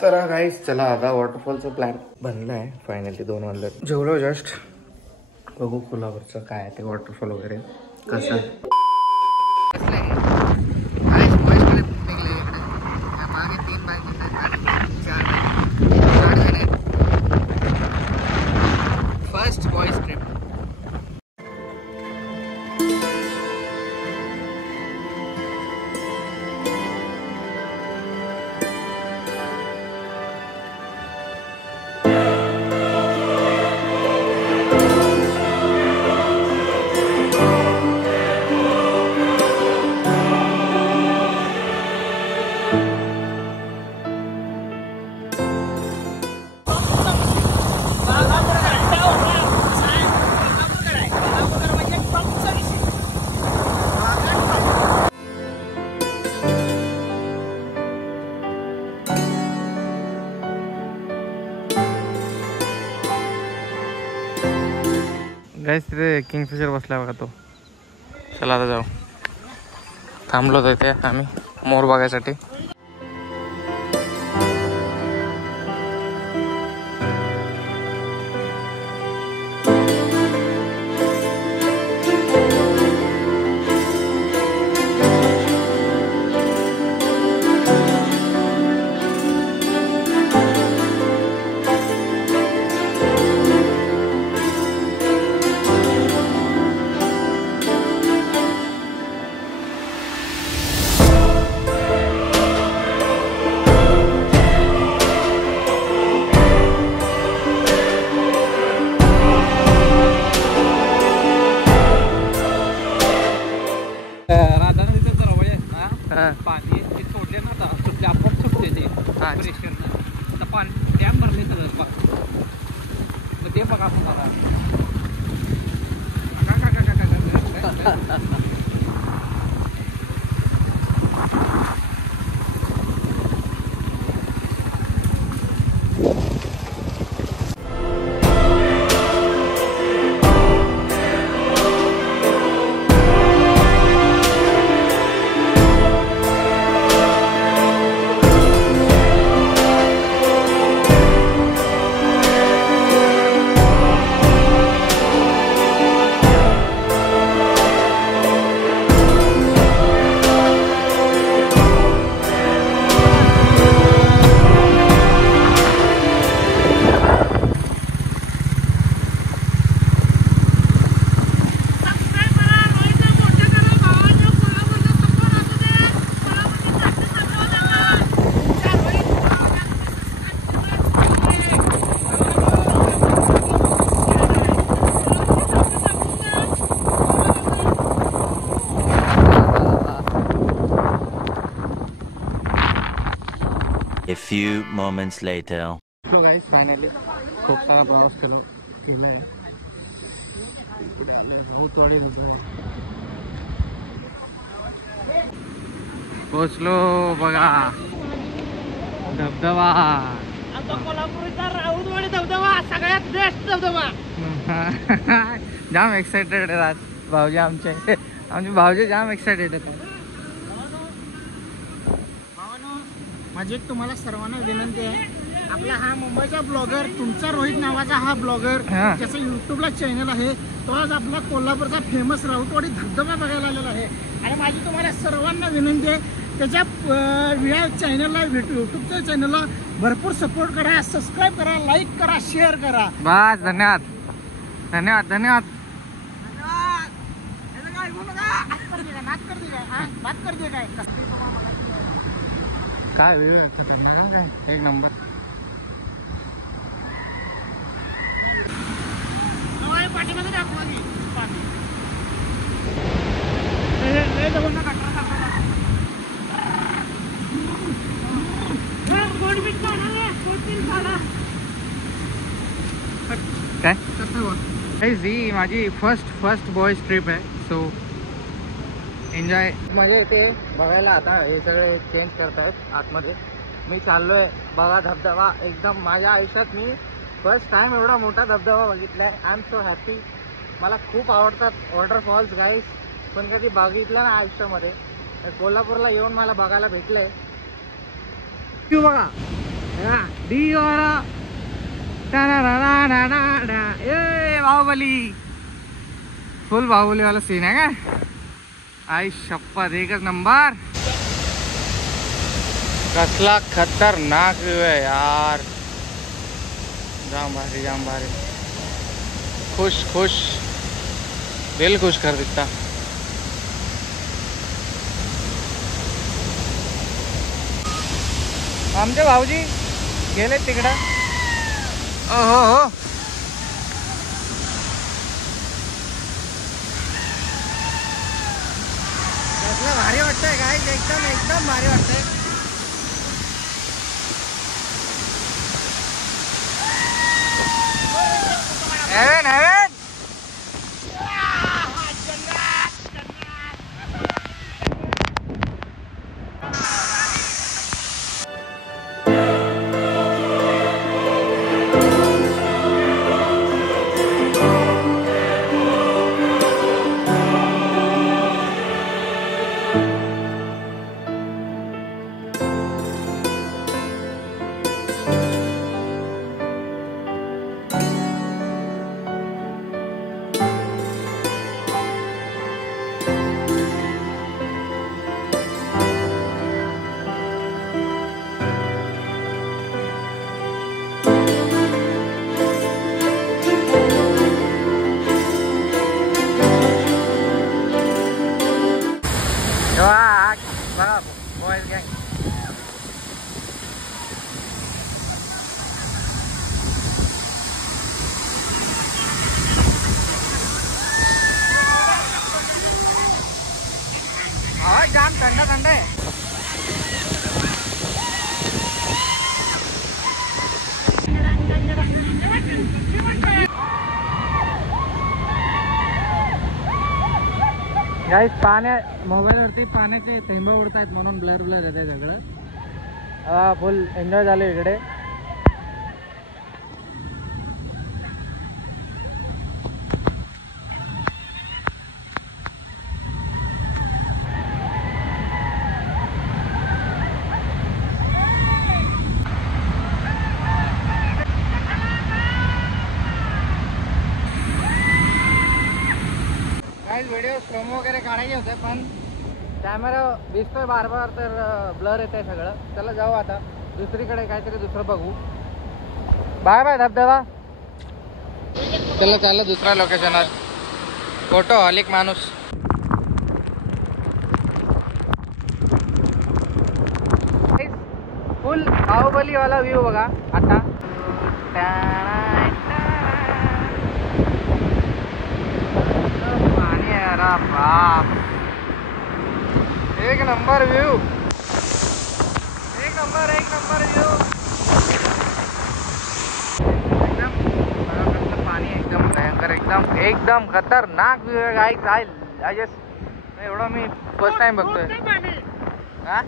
तर गाईस चला आता वॉटरफॉलचा प्लॅन बनला आहे फायनली. 2 वाजले जेवलो जस्ट. बघू कोल्हापूरचं काय आहे ते वॉटरफॉल वगैरे कसं आहे. First boys trip. गाईस तिथे किंगफिशर बसला बघा तो. चला आता जाऊ. थांबलो होतो इथे आम्ही मोर बघायसाठी. पाणी ते सोडले ना आता सुटले आपोआप सुटते ते प्रेशरनं. आता पाणी डॅम भरले सगळं मग ते बघा तुम्हाला. A few moments later. So guys, finally खूप सारा प्रवास केला. बहुत वाडी पोचलो बघा धबधबा. कोल्हापूरचा राऊतवाडी धबधबा सगळ्यात बेस्ट धबधबा. जाम एक्साइटेड आहेत भाऊजी आमचे भाऊजी जाम एक्साइटेड आहेत. माझी एक तुम्हाला सर्वांना विनंती आहे, आपला हा मुंबईचा ब्लॉगर तुमचा रोहित नावाचा हा ब्लॉगर ज्याचं युट्यूबला चॅनल आहे तो आज आपला कोल्हापूरचा फेमस राऊतवाडी धबधबा बघायला आलेला आहे. आणि माझी तुम्हाला सर्वांना विनंती आहे त्याच्या चॅनलला युट्यूबच्या चॅनलला भरपूर सपोर्ट करा, सबस्क्राईब करा, लाईक करा, शेअर करा. बस धन्यवाद धन्यवाद धन्यवाद. बात करते काय काय वेगळं काय एक नंबर. पाठीमध्ये दाखवा काय जी माझी फर्स्ट बॉयज ट्रिप आहे. So enjoy. माझ्या इथे बघायला आता हे सगळे चेंज करतायत आतमध्ये. मी चाललोय बघा धबधबा. एकदम माझ्या आयुष्यात मी फर्स्ट टाइम एवढा मोठा धबधबा बघितलाय. I am so happy. मला खूप आवडतात वॉटरफॉल्स गाईस, पण कधी बघितलं ना आयुष्यामध्ये. तर कोल्हापूरला येऊन मला बघायला भेटलंय. बघा दियोरा ए बाहुबली फुल बाहुबली वाला सीन है का आई शप्पथ एकच नंबर कसला खतरनाक व्यू है यार जाम भारी खुश खुश दिल खुश कर देता आमचे भाऊजी गेले तिकडं हो कसला भारी वाटतंय काय एकदम भारी वाटतंय हेवन बॉयज गँग जाम ठंडा है गाइस मोबाईलवरती पाण्याचे थेंब उडतायत म्हणून ब्लर येते सगळं फुल एन्जॉय झालं इकडे व्हिडिओ स्लोमो वगैरे काढायचे होते पण कॅमेरा दिसतोय बार तर ब्लर येत आहे सगळं चला जाऊ आता दुसरीकडे काहीतरी दुसरं बघू बाय धबधबा चला चाललं दुसऱ्या लोकेशनवर फोटो हॉलिक माणूस फुल बाहुबली वाला व्ह्यू बघा आता बाप एक नंबर व्यू एक नंबर व्यू एकदम पाणी एकदम भयंकर एकदम खतरनाक व्यू आहे गाईस एवढं मी फर्स्ट टाइम बघतोय हा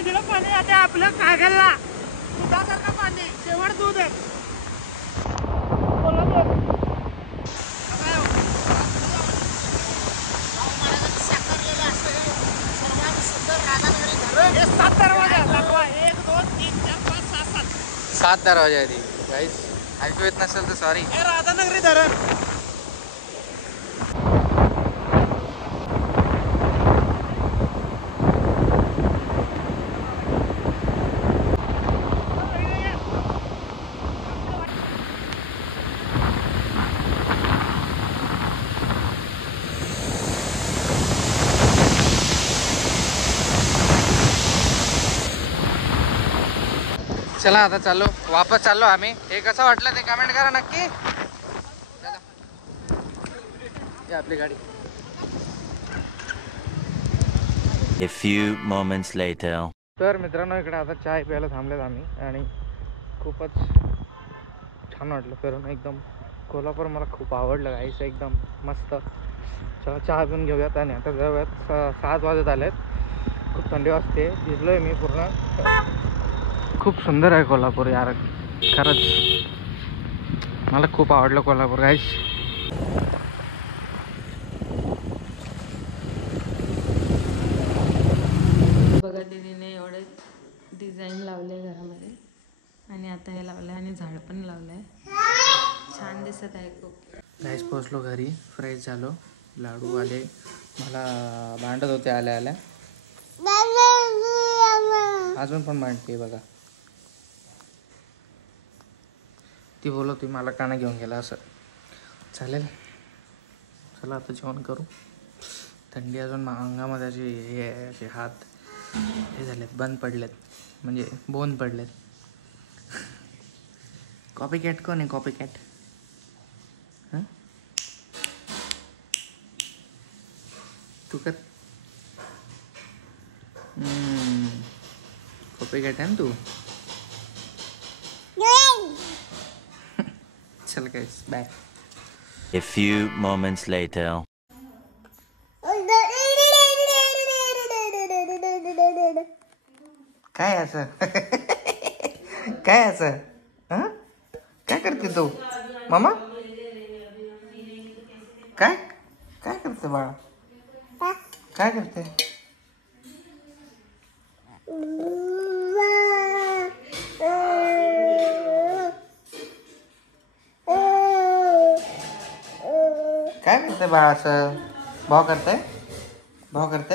दिलं पाणी आता आपलं कागलला दुधासारखं पाणी शेवट दूध आहे सात दरवाजा आहे ती गाईस ऐकू येत नसेल तर सॉरी राधानगरी धरण चला आता वापस चाललो आम्ही हे कसं वाटलं ते कमेंट करा नक्की ये आपली गाडी A few moments later. तर मित्रांनो इकडे आता चाय प्यायला थांबलेत आम्ही आणि खूपच छान वाटलं फिरून एकदम कोल्हापूर मला खूप आवडलं गाईस एकदम मस्त चला चहा पिऊन घेऊयात आणि आता जाऊयात 7 वाजत आलेत खूप थंडी वाजते भिजलोय मी पूर्ण खूप सुंदर आहे कोल्हापूर यार खरंच मला खूप आवडलं कोल्हापूर गाईस बघा दीदीने एवढे डिझाईन लावले आहे घरामध्ये. आणि आता हे लावलं आहे आणि झाड पण लावलं आहे. छान दिसत आहे खूप. गाईस पोचलो घरी, फ्रेश झालो, लाडू आले, मला भांडत होते आल्या आल्या, अजून पण भांडते बघा. ती बोलत होती मला का नाही घेऊन गेला असं. चालेल, चला आता जेवण करू. थंडी अजून अंगामध्ये असे हात हे झालेत, बंद पडलेत, म्हणजे बोन पडलेत. कॉपी कॅट कोण आहे? कॉपी कॅट तू कर. कॉपी कॅट आहे ना तू. चल guys, bye. A few moments later. काय असं? काय असं? काय करते तू मामा? काय काय करते बाळा? काय करते? काय करते बाळा असं? भाव करते? भाव करते?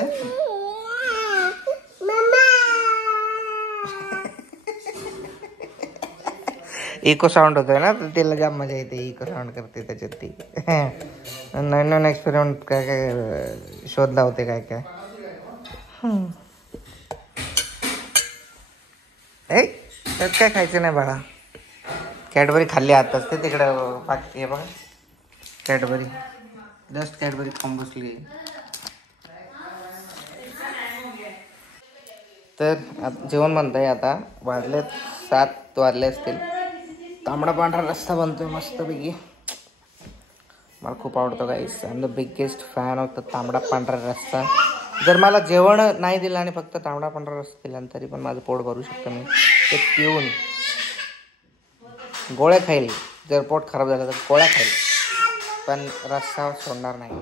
इको साऊंड होतोय ना, तर तिला जाम मजा येते. इको साऊंड करते त्याच्यात ती. नवीन नवीन एक्सपेरिमेंट काय काय शोध लावते काय काय. त्यात काय खायचं नाही बाळा. कॅडबरी खाल्ली आताच, ते तिकडं बाकी बघा. कॅडबरी जस्ट कॅडबरी खाऊन बसली. तर जेवण बनतंय आता. वाजलेत 7 वाजले असतील. तांबडा पांढरा रस्सा बनतोय मस्तपैकी. मला खूप आवडतो guys. I am the biggest fan of the tambda pandhra रस्सा. जर मला जेवण नाही दिलं आणि फक्त तांबडा पांढरा रस्सा दिला तरी पण माझं पोट भरू शकतं. मी ते पिऊन गोळ्या खाईल. जर पोट खराब झालं तर गोळ्या खाईल, पण रस्सा सोडणार नाही.